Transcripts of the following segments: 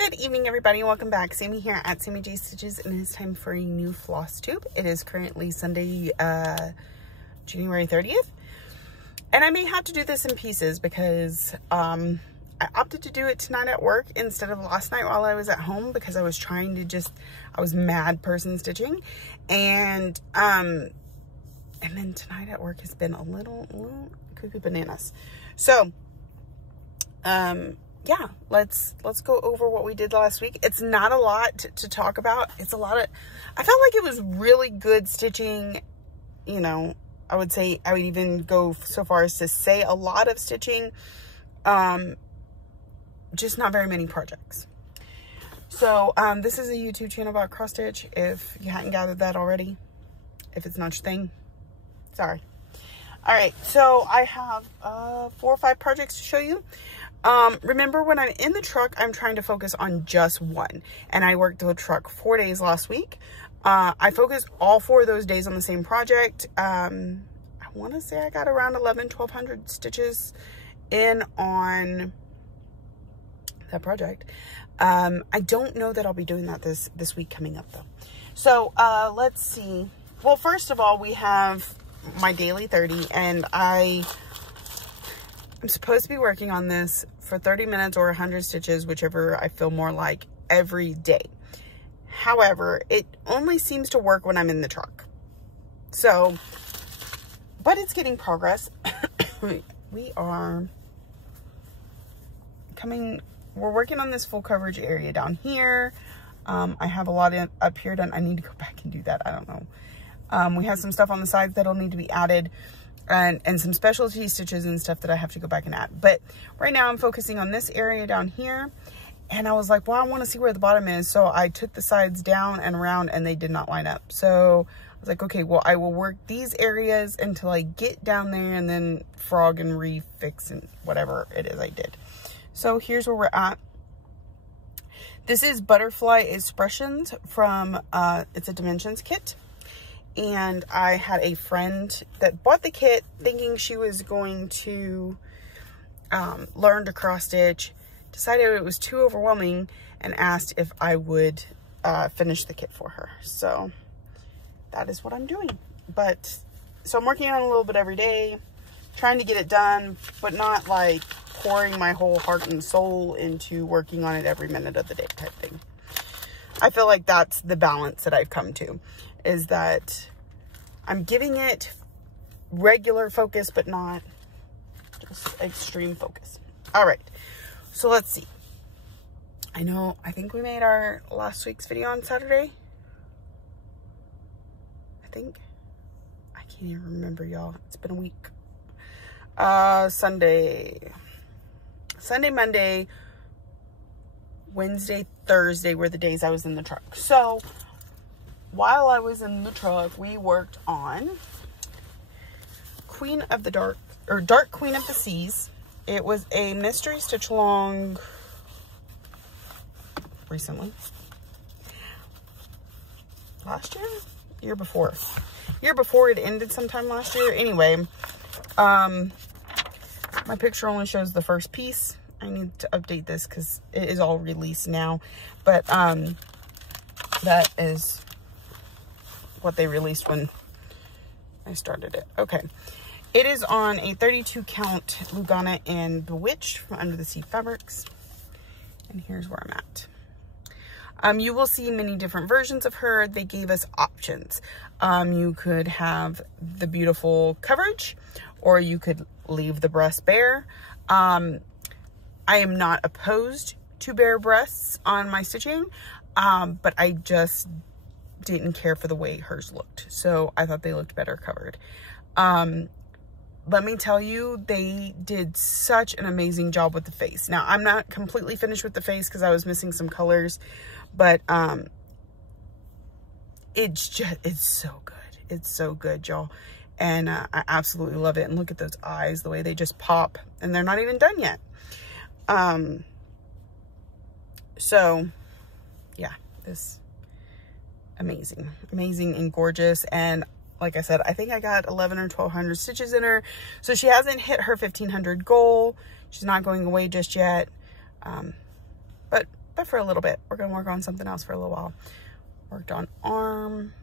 Good evening, everybody. Welcome back. Sammy here at Sammy J Stitches, and it is time for a new floss tube. It is currently Sunday, January 30th, and I may have to do this in pieces because I opted to do it tonight at work instead of last night while I was at home because I was trying to I was mad person stitching, and then tonight at work has been a little cuckoo bananas. So, yeah, let's go over what we did last week. It's not a lot to talk about. It's a lot of, I felt like it was really good stitching. You know, I would even go so far as to say a lot of stitching, just not very many projects. So, this is a YouTube channel about cross stitch, if you hadn't gathered that already. If it's not your thing, sorry. All right, so I have 4 or 5 projects to show you. Remember, when I'm in the truck, I'm trying to focus on just one, and I worked the truck 4 days last week. I focused all 4 of those days on the same project. I want to say I got around 1,200 stitches in on that project. I don't know that I'll be doing that this week coming up though. So, let's see. Well, first of all, we have my daily 30, and I'm supposed to be working on this for 30 minutes or 100 stitches, whichever I feel more like, every day. However, it only seems to work when I'm in the truck. So, but it's getting progress. We're working on this full coverage area down here. I have a lot up here done. I need to go back and do that. I don't know. We have some stuff on the sides that'll need to be added, and some specialty stitches and stuff that I have to go back and add. But right now I'm focusing on this area down here, and I was like, well, I want to see where the bottom is. So I took the sides down and around, and they did not line up. So I was like, okay, well, I will work these areas until I get down there, and then frog and refix and whatever it is I did. So here's where we're at. This is Butterfly Expressions from, it's a Dimensions kit. And I had a friend that bought the kit thinking she was going to learn to cross stitch, decided it was too overwhelming, and asked if I would finish the kit for her. So that is what I'm doing. So I'm working on a little bit every day, trying to get it done, but not like pouring my whole heart and soul into working on it every minute of the day type thing. I feel like that's the balance that I've come to, is that I'm giving it regular focus, but not just extreme focus. All right, so let's see. I think we made our last week's video on Saturday. I can't even remember, y'all. It's been a week. Sunday, Monday, Wednesday, Thursday were the days I was in the truck. So while I was in the truck, we worked on Queen of the Dark, or Dark Queen of the Seas. It was a mystery stitch along recently. Last year? Year before it ended sometime last year. Anyway, my picture only shows the first piece. I need to update this because it is all released now, but that is what they released when I started it. Okay, it is on a 32 count Lugana and Bewitched from Under the Sea Fabrics, and here's where I'm at. You will see many different versions of her. They gave us options. You could have the beautiful coverage, or you could leave the breast bare. I am not opposed to bare breasts on my stitching, but I just didn't care for the way hers looked. So I thought they looked better covered. Let me tell you, they did such an amazing job with the face. Now, I'm not completely finished with the face because I was missing some colors, but it's so good. It's so good, y'all. And I absolutely love it. And look at those eyes, the way they just pop, and they're not even done yet. So yeah, this amazing and gorgeous. And like I said, I think I got 1,100 or 1,200 stitches in her. So she hasn't hit her 1,500 goal. She's not going away just yet. But but for a little bit. We're gonna work on something else for a little while. Worked on arm,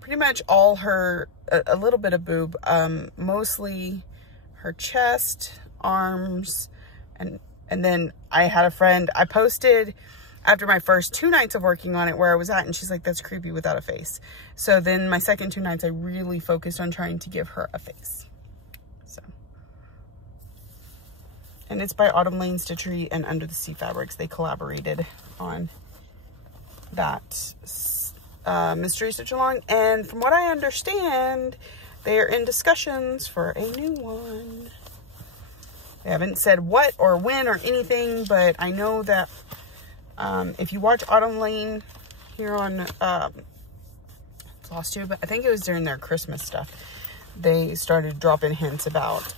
pretty much all her, a little bit of boob, mostly her chest, arms, and then I had a friend, I posted after my first 2 nights of working on it where I was at, and she's like, that's creepy without a face. So then my second 2 nights, I really focused on trying to give her a face. So, and it's by Autumn Lane Stitchery and Under the Sea Fabrics. They collaborated on that mystery stitch along, and from what I understand, they are in discussions for a new one. They haven't said what or when or anything, but I know that if you watch Autumn Lane here on Flosstube, I think it was during their Christmas stuff, they started dropping hints about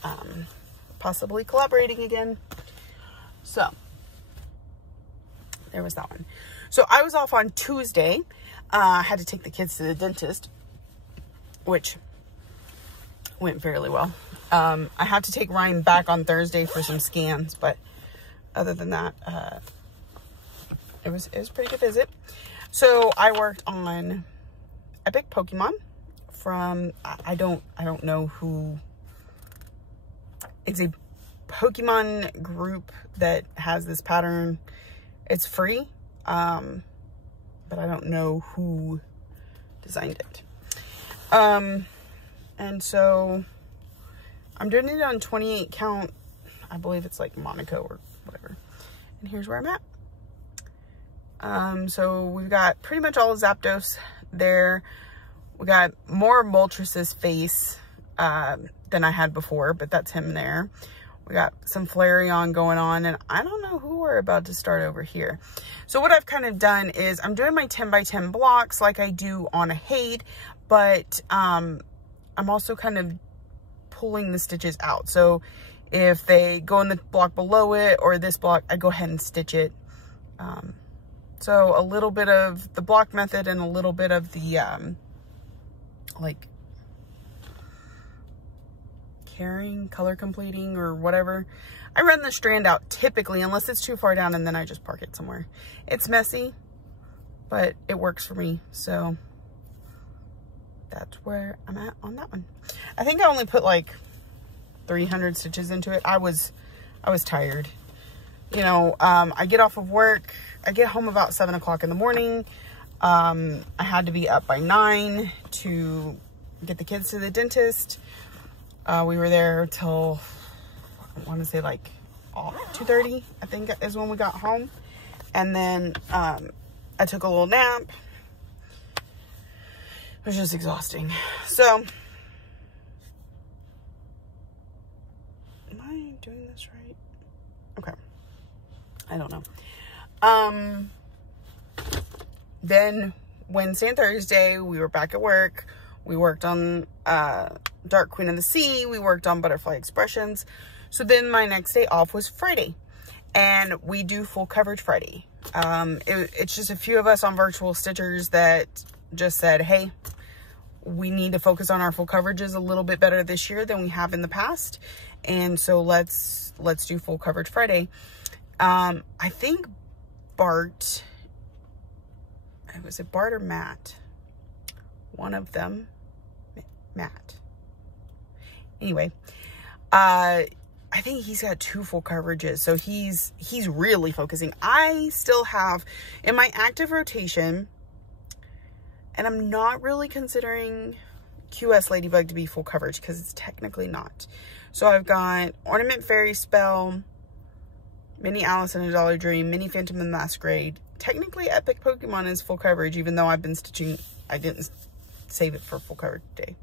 possibly collaborating again. So there was that one. So I was off on Tuesday. I had to take the kids to the dentist, which went fairly well. I have to take Ryan back on Thursday for some scans, but other than that, it was a pretty good visit. So I worked on Epic Pokemon from, I don't know who. It's a Pokemon group that has this pattern. It's free, but I don't know who designed it. And so I'm doing it on 28 count. I believe it's like Monaco or whatever. And here's where I'm at. So we've got pretty much all of Zapdos there. We got more Moltres' face than I had before, but that's him there. We got some Flareon going on, and I don't know who we're about to start over here. So what I've kind of done is I'm doing my 10 by 10 blocks like I do on a Hade, but I'm also kind of pulling the stitches out. So if they go in the block below it or this block, I go ahead and stitch it. So a little bit of the block method and a little bit of the like carrying, color completing, or whatever. I run the strand out typically, unless it's too far down, and then I just park it somewhere. It's messy, but it works for me. So that's where I'm at on that one. I think I only put like 300 stitches into it. I was tired. You know, I get off of work. I get home about 7 o'clock in the morning. I had to be up by 9 to get the kids to the dentist. We were there till, I want to say like 2:30, I think is when we got home. And then I took a little nap. It was just exhausting. So, am I doing this right? Okay. I don't know. Then Wednesday and Thursday, we were back at work. We worked on Dark Queen of the Sea. We worked on Butterfly Expressions. So then my next day off was Friday. And we do full coverage Friday. It's just a few of us on Virtual Stitchers that just said, hey, we need to focus on our full coverages a little bit better this year than we have in the past. And so let's do full coverage Friday. I think Bart, was it Bart or Matt? One of them, Matt. Anyway, I think he's got 2 full coverages. So he's really focusing. I still have in my active rotation, and I'm not really considering QS Ladybug to be full coverage because it's technically not. So I've got Ornament Fairy Spell, Mini Alice in a Dollar Dream, Mini Phantom and Masquerade. Technically Epic Pokemon is full coverage, even though I've been stitching, I didn't save it for full coverage day.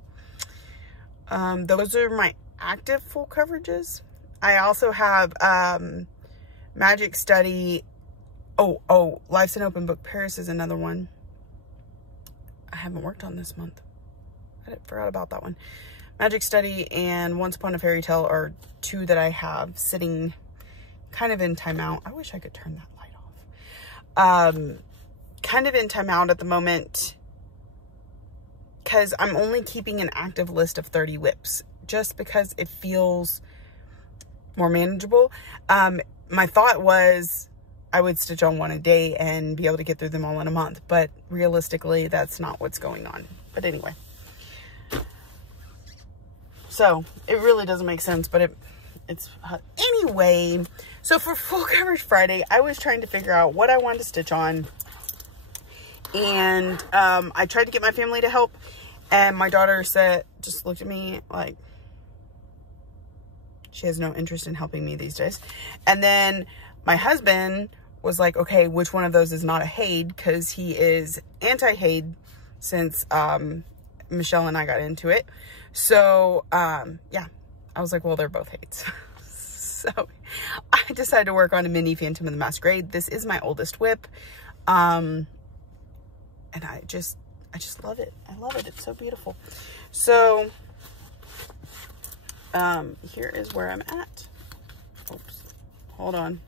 Those are my active full coverages. I also have Magic Study. Oh, Life's an Open Book Paris is another one I haven't worked on this month. I forgot about that one. Magic Study and Once Upon a Fairy Tale are 2 that I have sitting kind of in timeout. I wish I could turn that light off. Kind of in timeout at the moment because I'm only keeping an active list of 30 whips just because it feels more manageable. My thought was I would stitch on one a day and be able to get through them all in a month. But realistically, that's not what's going on. But anyway. So it really doesn't make sense, but it's anyway. So for Full Coverage Friday, I was trying to figure out what I wanted to stitch on. And I tried to get my family to help. And my daughter just looked at me like she has no interest in helping me these days. And then my husband was like, okay, which one of those is not a Haid? Because he is anti-Haid since Michelle and I got into it. So, yeah, I was like, well, they're both Haids. So I decided to work on a mini Phantom of the Masquerade. This is my oldest whip. And I just love it. I love it. It's so beautiful. So, here is where I'm at. Oops. Hold on.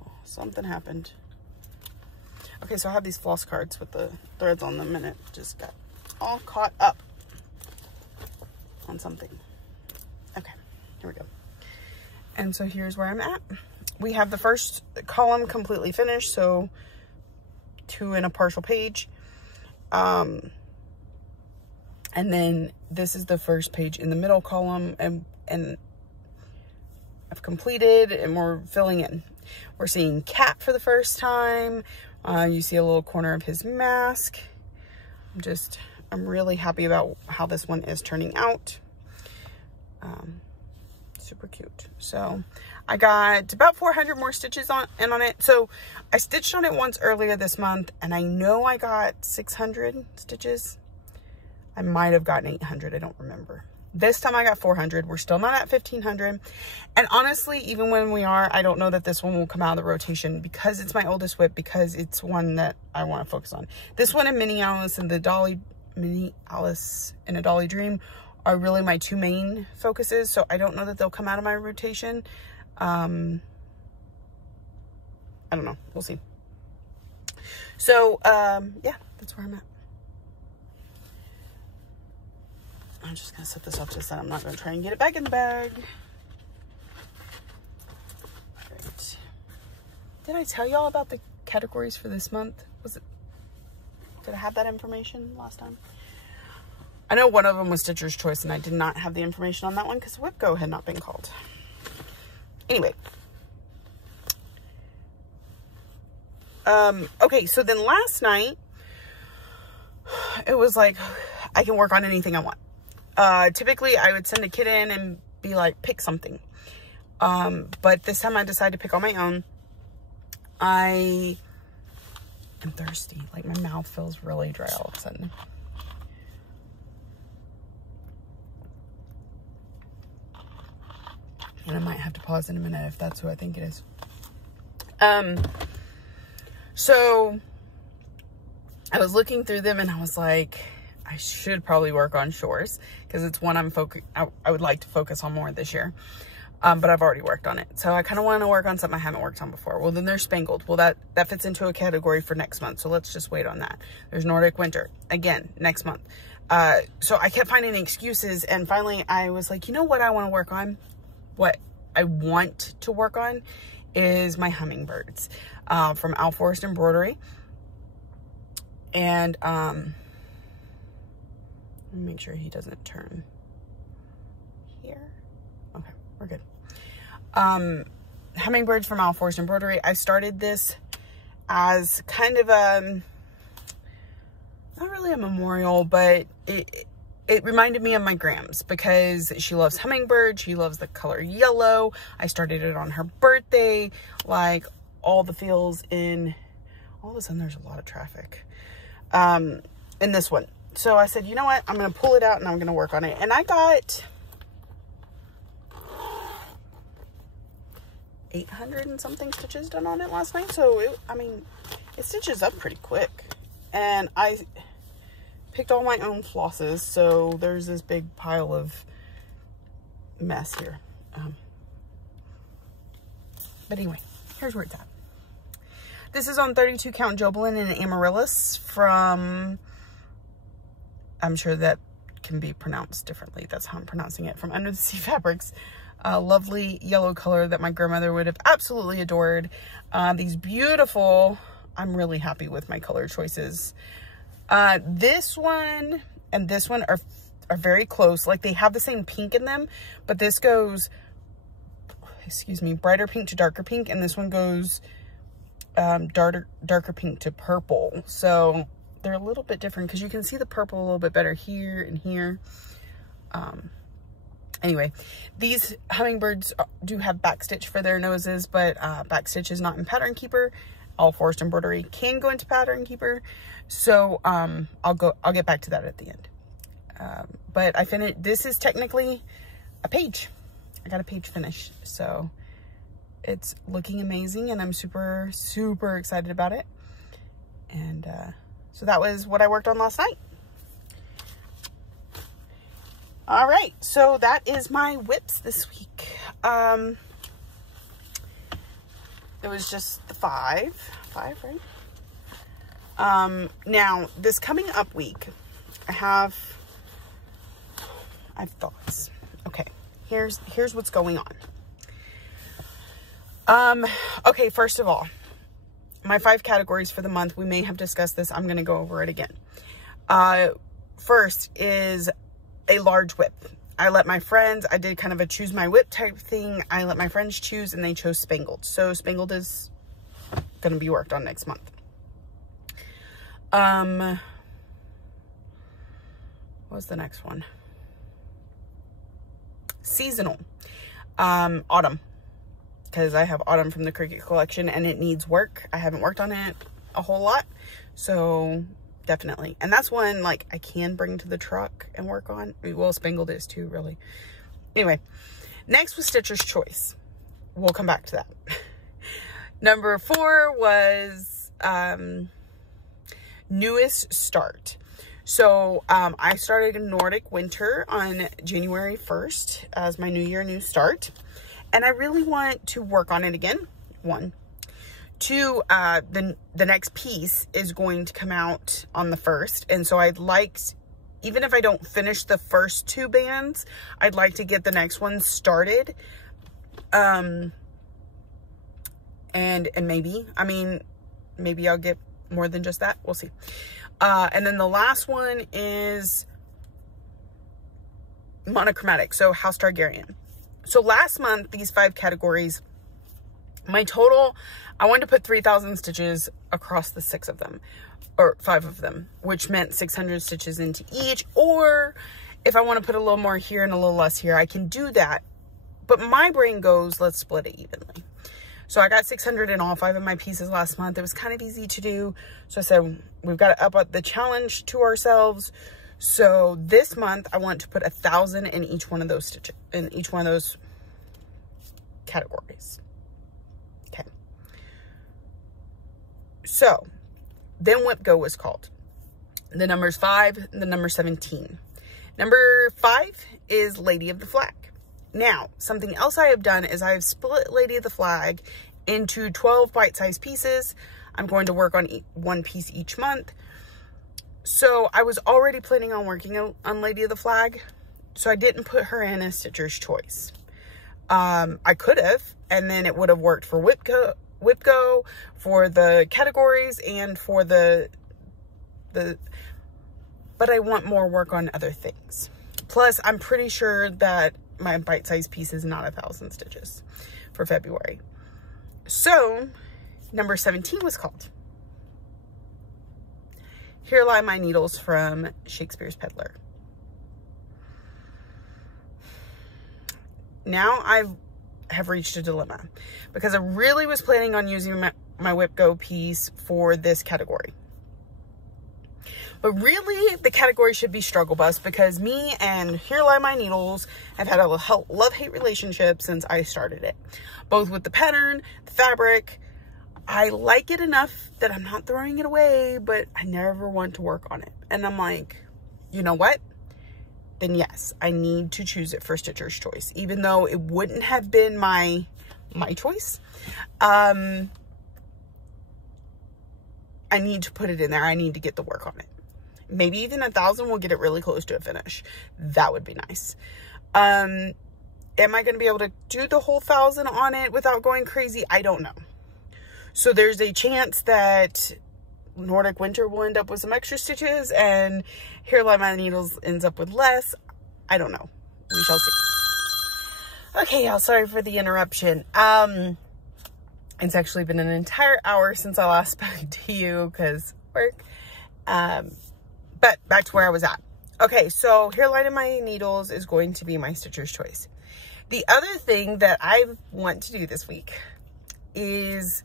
Oh, something happened. Okay, so I have these floss cards with the threads on them, and it just got all caught up on something. Okay, here we go. And so here's where I'm at. We have the first column completely finished, so 2 and a partial page. And then this is the first page in the middle column, and I've completed, and we're filling in. We're seeing Cat for the first time. You see a little corner of his mask. I'm really happy about how this one is turning out. Super cute. So I got about 400 more stitches on it. So I stitched on it once earlier this month, and I know I got 600 stitches. I might have gotten 800. I don't remember. This time I got 400. We're still not at 1500. And honestly, even when we are, I don't know that this one will come out of the rotation because it's my oldest whip, because it's one that I want to focus on. This one and Mini Alice and Mini Alice in a Dolly Dream are really my 2 main focuses. So I don't know that they'll come out of my rotation. I don't know. We'll see. So, yeah, that's where I'm at. I'm just going to set this up just that I'm not going to try and get it back in the bag. Right. Did I tell y'all about the categories for this month? Did I have that information last time? I know one of them was Stitcher's Choice, and I did not have the information on that one because WhipGo had not been called. Anyway. Okay, so then last night, it was like, I can work on anything I want. Typically I would send a kid in and be like, pick something. But this time I decided to pick on my own. I am thirsty. Like, my mouth feels really dry all of a sudden. And I might have to pause in a minute if that's who I think it is. So I was looking through them and I was like, I should probably work on Shores because it's one I would like to focus on more this year. But I've already worked on it. So I kind of want to work on something I haven't worked on before. Well, then there's Spangled. Well, that fits into a category for next month. So let's just wait on that. There's Nordic Winter. Again, next month. So I kept finding excuses. And finally, I was like, you know what I want to work on? What I want to work on is my Hummingbirds from Alford Embroidery. And let me make sure he doesn't turn here. Okay, we're good. Hummingbirds from Alford Embroidery. I started this as kind of a, not really a memorial, but it reminded me of my Grams because she loves hummingbird. She loves the color yellow. I started it on her birthday, like all the feels in, all of a sudden there's a lot of traffic in this one. So I said, you know what? I'm going to pull it out and I'm going to work on it. And I got 800 and something stitches done on it last night. So, it stitches up pretty quick. And I picked all my own flosses. So there's this big pile of mess here. But anyway, here's where it's at. This is on 32 count Jobelin and Amaryllis from, I'm sure that can be pronounced differently. That's how I'm pronouncing it, from Under the Sea Fabrics. a lovely yellow color that my grandmother would have absolutely adored. These beautiful, I'm really happy with my color choices. This one and this one are very close. Like, they have the same pink in them, but this goes, excuse me, brighter pink to darker pink, and this one goes darker pink to purple. So they're a little bit different because you can see the purple a little bit better here and here. Anyway, these hummingbirds do have backstitch for their noses, but backstitch is not in Pattern Keeper. All forced embroidery can go into Pattern Keeper. So I'll get back to that at the end. But I finished, this is technically a page. I got a page finished, so it's looking amazing, and I'm super, super excited about it. And so that was what I worked on last night. All right, so that is my whips this week. It was just the five, right? Now this coming up week, I have thoughts. Okay, here's what's going on. Okay, first of all, my 5 categories for the month, we may have discussed this. I'm going to go over it again. First is a large whip. I let my friends, I did kind of a choose my whip type thing. I let my friends choose, and they chose spangled. So spangled is going to be worked on next month. What was the next one? Seasonal. Autumn. Because I have autumn from the Cricut collection, and it needs work. I haven't worked on it a whole lot. So definitely. And that's one, like, I can bring to the truck and work on. Well, spangled is too, really. Anyway, next was Stitcher's Choice. We'll come back to that. Number 4 was newest start. So I started Nordic Winter on January 1st as my new year, new start. And I really want to work on it again. 1. 2, the next piece is going to come out on the 1st. And so I'd like, even if I don't finish the first 2 bands, I'd like to get the next one started. And maybe, I mean, maybe I'll get more than just that. We'll see. And then the last one is monochromatic. So House Targaryen. So last month, these 5 categories, my total, I wanted to put 3,000 stitches across the 6 of them, or 5 of them, which meant 600 stitches into each. Or if I want to put a little more here and a little less here, I can do that. But my brain goes, let's split it evenly. So I got 600 in all 5 of my pieces last month. It was kind of easy to do. So I said, we've got to up the challenge to ourselves. So this month I want to put 1,000 in each one of those stitches, in each one of those categories. Okay. So then Whip Go was called. The number's 5, the number 17. Number 5 is Lady of the Flag. Now, something else I have done is I have split Lady of the Flag into 12 bite-sized pieces. I'm going to work on 1 piece each month. So I was already planning on working on Lady of the Flag, so I didn't put her in as Stitcher's Choice. I could have, and then it would have worked for Whip Go, for the categories, and for the but I want more work on other things. Plus, I'm pretty sure that my bite-sized piece is not 1,000 stitches for February. So number 17 was called Here Lie My Needles from Shakespeare's Peddler. Now I have reached a dilemma because I really was planning on using my Whip Go piece for this category. But really, the category should be Struggle Bus, because me and Here Lie My Needles have had a love-hate relationship since I started it. Both with the pattern, the fabric. I like it enough that I'm not throwing it away, but I never want to work on it. And I'm like, you know what? Then yes, I need to choose it for Stitcher's Choice, even though it wouldn't have been my choice. I need to put it in there. I need to get the work on it. Maybe even 1,000 will get it really close to a finish. That would be nice. am I going to be able to do the whole 1,000 on it without going crazy? I don't know. So there's a chance that Nordic Winter will end up with some extra stitches and Here Lie My Needles ends up with less. I don't know. We shall see. Okay, y'all, sorry for the interruption. It's actually been an entire hour since I last spoke to you because work. But back to where I was at. Okay, so Here Lie My Needles is going to be my stitcher's choice. The other thing that I want to do this week is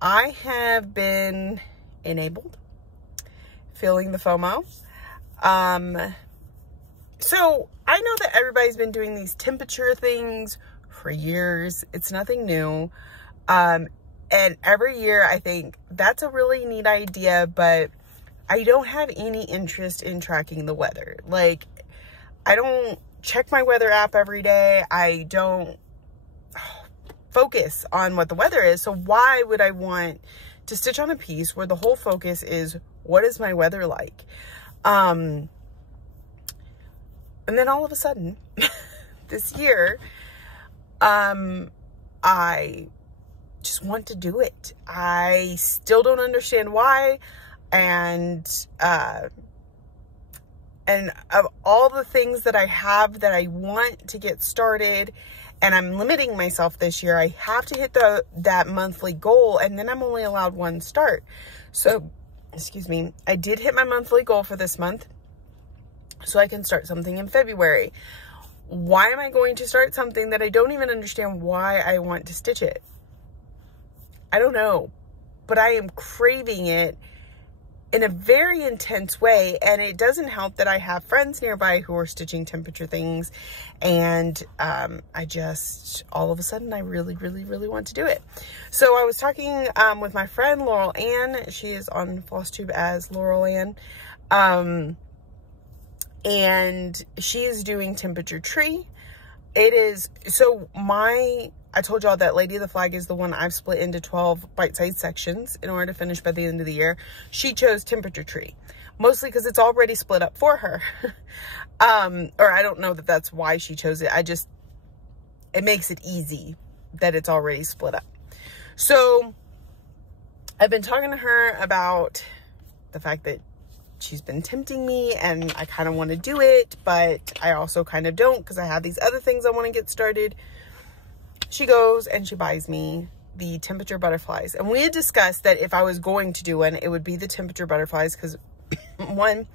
I have been enabled, feeling the FOMO. So I know that everybody's been doing these temperature things for years. It's nothing new. And every year I think that's a really neat idea, but I don't have any interest in tracking the weather. Like, I don't check my weather app every day. I don't focus on what the weather is. So why would I want to stitch on a piece where the whole focus is, what is my weather like? And then all of a sudden, this year, I just want to do it. I still don't understand why. And of all the things that I have that I want to get started, and I'm limiting myself this year, I have to hit that monthly goal, and then I'm only allowed one start. So, excuse me, I did hit my monthly goal for this month, so I can start something in February. Why am I going to start something that I don't even understand why I want to stitch it? I don't know, but I am craving it in a very intense way, and it doesn't help that I have friends nearby who are stitching temperature things, and I just, all of a sudden, I really, really, really want to do it. So I was talking with my friend Laurel Ann. She is on Flosstube as Laurel Ann, and she is doing temperature tree. It is, so I told y'all that Lady of the Flag is the one I've split into 12 bite-sized sections in order to finish by the end of the year. She chose temperature tree, mostly because it's already split up for her. Or I don't know that that's why she chose it. It makes it easy that it's already split up. So I've been talking to her about the fact that she's been tempting me and I kind of want to do it, but I also kind of don't because I have these other things I want to get started. She goes and she buys me the temperature butterflies. And we had discussed that if I was going to do one, it would be the temperature butterflies because, one,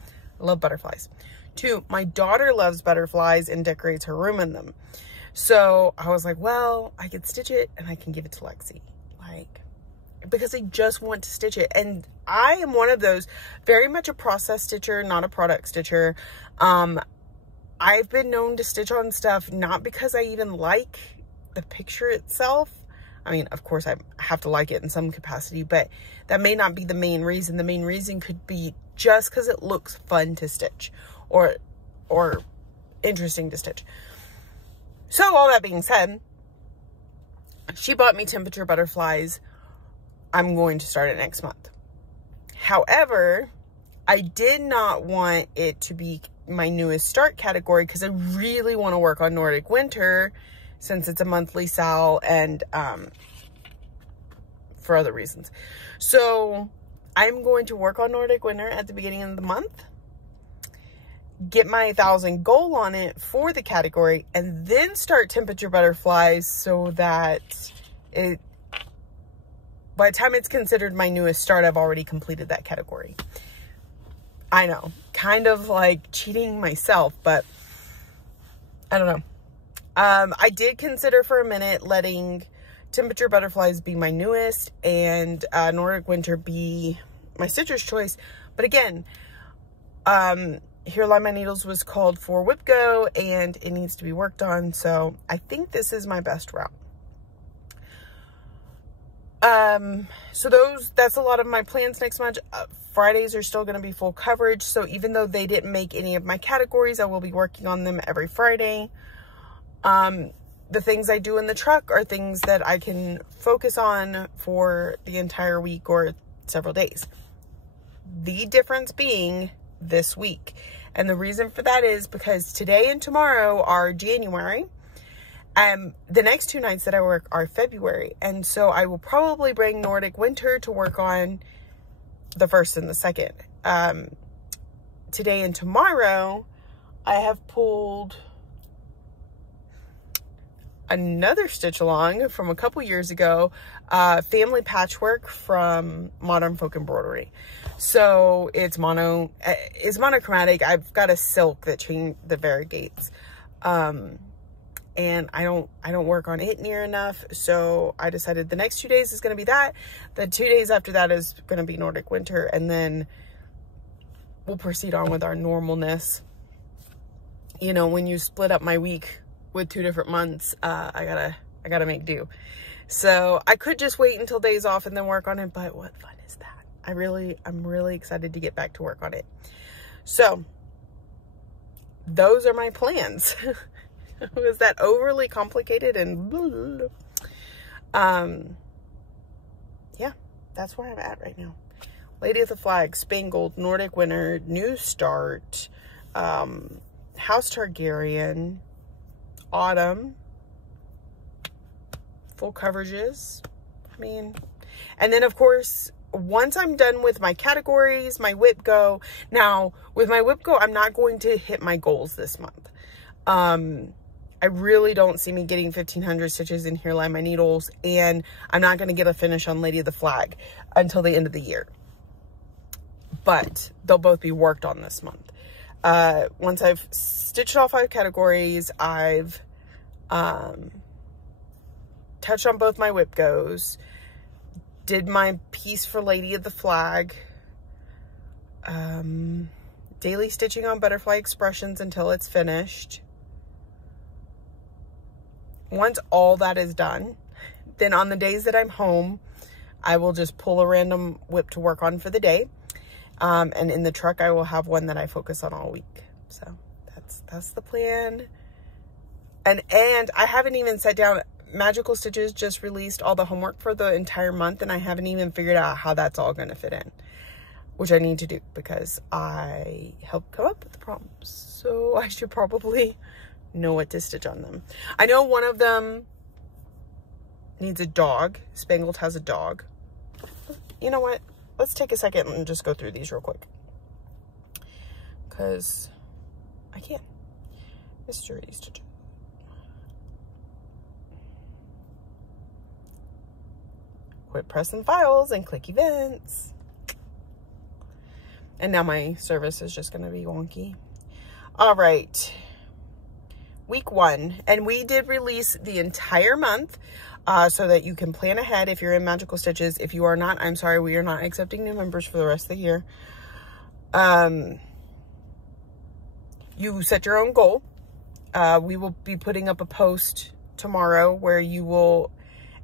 I love butterflies. Two, my daughter loves butterflies and decorates her room in them. So I was like, well, I could stitch it and I can give it to Lexi. Like, because I just want to stitch it. And I am one of those, very much a process stitcher, not a product stitcher. I've been known to stitch on stuff, not because I even like the picture itself. I mean, of course I have to like it in some capacity, but that may not be the main reason. The main reason could be just because it looks fun to stitch or interesting to stitch. So all that being said, she bought me temperature butterflies. I'm going to start it next month. However, I did not want it to be my newest start category because I really want to work on Nordic Winter since it's a monthly sal and for other reasons. So I'm going to work on Nordic Winter at the beginning of the month, get my 1,000 goal on it for the category, and then start temperature butterflies so that by the time it's considered my newest start, I've already completed that category. I know, kind of like cheating myself, but I don't know. I did consider for a minute letting temperature butterflies be my newest and Nordic Winter be my stitcher's choice. But again, Here Lie My Needles was called for Whip Go and it needs to be worked on. So I think this is my best route. So that's a lot of my plans next month. Fridays are still going to be full coverage. So even though they didn't make any of my categories, I will be working on them every Friday. The things I do in the truck are things that I can focus on for the entire week or several days. The difference being this week. And the reason for that is because today and tomorrow are January. The next 2 nights that I work are February. And so I will probably bring Nordic Winter to work on the 1st and the 2nd. Today and tomorrow, I have pulled another stitch along from a couple years ago, family patchwork from Modern Folk Embroidery. So it's monochromatic. I've got a silk that variegates. And I don't work on it near enough. So I decided the next 2 days is going to be that. The 2 days after that is going to be Nordic Winter. And then we'll proceed on with our normalness. You know, when you split up my week with 2 different months, I gotta make do. So I could just wait until days off and then work on it, but what fun is that? I'm really excited to get back to work on it. So those are my plans. Was that overly complicated? And yeah, that's where I'm at right now. Lady of the Flag, Spangled, Nordic Winter, New Start, House Targaryen, Autumn, full coverages. I mean, and then of course, once I'm done with my categories, my whip go. Now, with my whip go, I'm not going to hit my goals this month. I really don't see me getting 1,500 stitches in Here Lie My Needles, and I'm not going to get a finish on Lady of the Flag until the end of the year. But they'll both be worked on this month. Once I've stitched all 5 categories, I've touched on both my whip goes, did my piece for Lady of the Flag, daily stitching on Butterfly Expressions until it's finished. Once all that is done, then on the days that I'm home, I will just pull a random whip to work on for the day. And in the truck, I will have one that I focus on all week. So that's the plan. And I haven't even sat down. Magical Stitches just released all the homework for the entire month, and I haven't even figured out how that's all going to fit in, which I need to do because I helped come up with the problems. So I should probably know what to stitch on them. I know one of them needs a dog. Spangled has a dog. You know what? Let's take a second and just go through these real quick, because I can. Mystery stitch. Quit pressing files and click events. And now my service is just going to be wonky. All right. Week 1. And we did release the entire month so that you can plan ahead if you're in Magical Stitches. If you are not, I'm sorry, we are not accepting new members for the rest of the year. You set your own goal. We will be putting up a post tomorrow where you will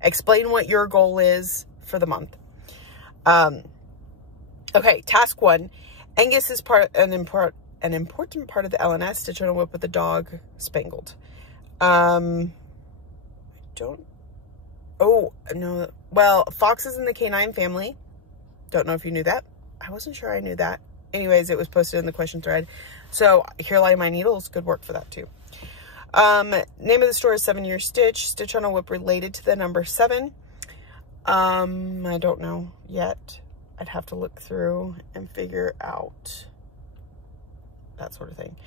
explain what your goal is for the month. Okay, task 1. Angus is an important part of the LNS, Stitch on a Whip with a Dog, Spangled. Oh, no. Well, Fox is in the canine family. Don't know if you knew that. I wasn't sure I knew that. Anyways, it was posted in the question thread. So, Here Lie My Needles could work for that too. Name of the store is 7 Year Stitch. Stitch on a Whip related to the number 7. I don't know yet. I'd have to look through and figure out that sort of thing.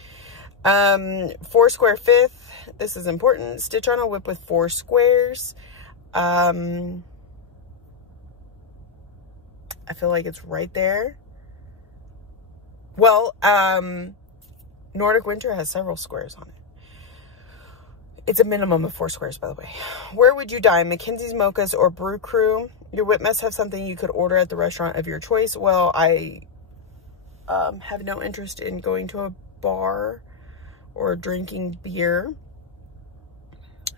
4 square fifth. This is important. Stitch on a Whip with 4 squares. I feel like it's right there. Well, Nordic Winter has several squares on it. It's a minimum of 4 squares, by the way. Where would you dine? Mackenzie's Mochas or Brew Crew? Your whip must have something you could order at the restaurant of your choice. Well, I have no interest in going to a bar or drinking beer.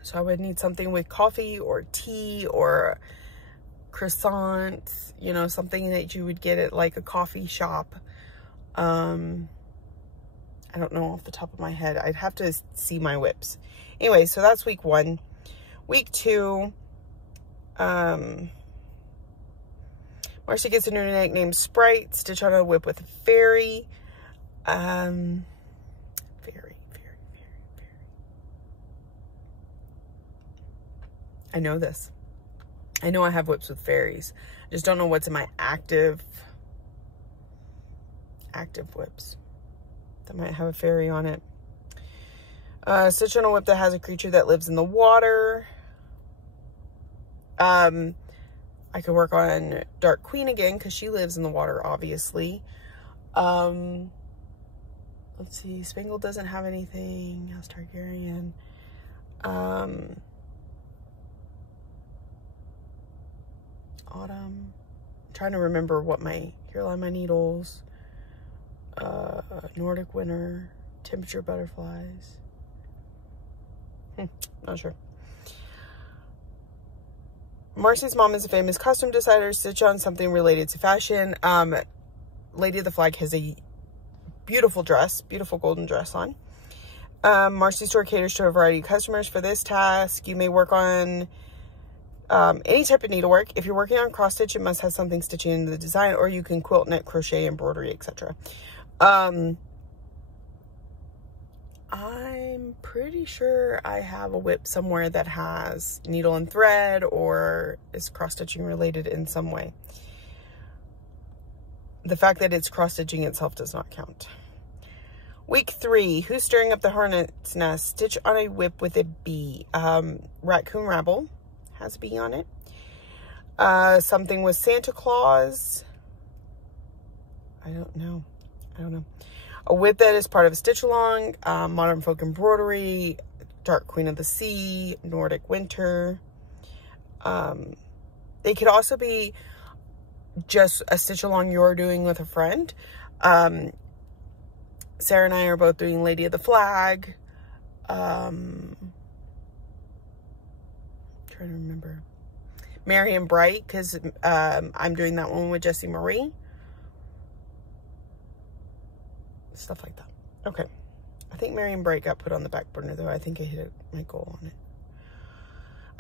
So I would need something with coffee or tea or croissants, you know, something that you would get at like a coffee shop. I don't know off the top of my head. I'd have to see my whips. Anyway, so that's week 1. Week 2, Marcia gets a new nickname, Sprite. Stitch on a Whip with Fairy. Fairy. I know this. I know I have whips with fairies. I just don't know what's in my active whips that might have a fairy on it. Stitch on a whip that has a creature that lives in the water. I could work on Dark Queen again because she lives in the water, obviously. Let's see. Spangled doesn't have anything. House Targaryen. Autumn. I'm trying to remember what here lie my needles. Nordic winter. Temperature butterflies. Not sure. Marcy's mom is a famous costume designer. Stitch on something related to fashion. Lady of the Flag has a beautiful dress, beautiful golden dress on. Marcy's store caters to a variety of customers. For this task, you may work on any type of needlework. If you're working on cross stitch, it must have something stitching into the design, or you can quilt, knit, crochet, embroidery, etc. I'm pretty sure I have a whip somewhere that has needle and thread or is cross-stitching related in some way. The fact that it's cross-stitching itself does not count. Week 3, who's stirring up the hornet's nest? Stitch on a whip with a bee. Raccoon Rabble has a bee on it. Something with Santa Claus. I don't know. A whip that is part of a stitch along, Modern Folk Embroidery, Dark Queen of the Sea, Nordic Winter. It could also be just a stitch along you're doing with a friend. Sarah and I are both doing Lady of the Flag. Trying to remember. Merry and Bright, because I'm doing that one with Jessie Marie. Stuff like that. Okay. I think Merry and Bright got put on the back burner, though. I think I hit my goal on it.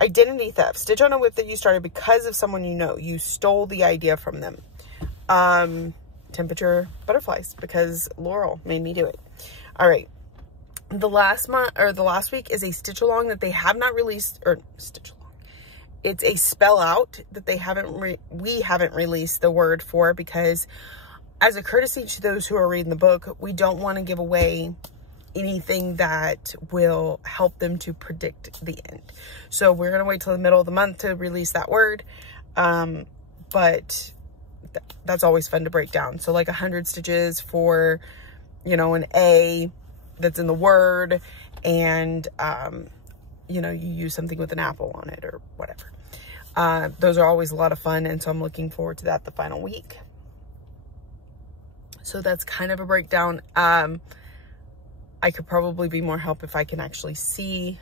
Identity theft. Stitch on a whip that you started because of someone you know. You stole the idea from them. Temperature butterflies, because Laurel made me do it. All right. The last week is a stitch along that they have not released, or stitch along. It's a spell out that we haven't released the word for, because as a courtesy to those who are reading the book, we don't want to give away anything that will help them to predict the end. So we're going to wait till the middle of the month to release that word. But that's always fun to break down. So like 100 stitches for, you know, an A that's in the word, and, you know, you use something with an apple on it or whatever. Those are always a lot of fun. And so I'm looking forward to that the final week. So that's kind of a breakdown. I could probably be more help if I can actually see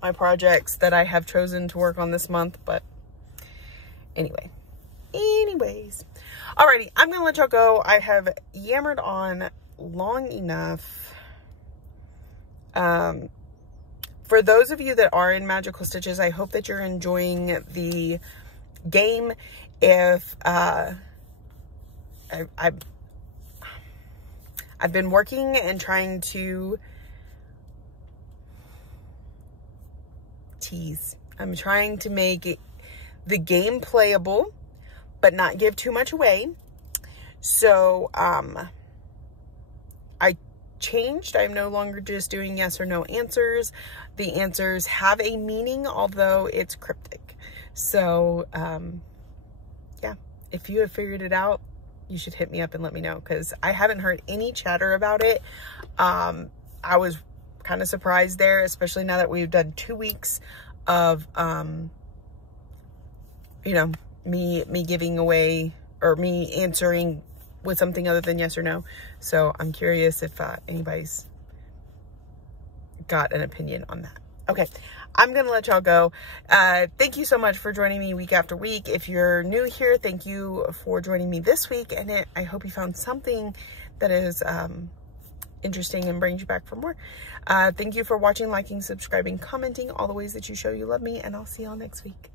my projects that I have chosen to work on this month. But anyways. Alrighty, I'm going to let y'all go. I have yammered on long enough. For those of you that are in Magical Stitches, I hope that you're enjoying the game. If I've been working and trying to tease. I'm trying to make the game playable, but not give too much away. So, I changed. I'm no longer just doing yes or no answers. The answers have a meaning, although it's cryptic. So, yeah, if you have figured it out, you should hit me up and let me know, because I haven't heard any chatter about it. I was kind of surprised there, especially now that we've done 2 weeks of, you know, me giving away, or me answering with something other than yes or no. So I'm curious if anybody's got an opinion on that. Okay, I'm going to let y'all go. Thank you so much for joining me week after week. If you're new here, thank you for joining me this week. And I hope you found something that is interesting and brings you back for more. Thank you for watching, liking, subscribing, commenting, all the ways that you show you love me. And I'll see y'all next week.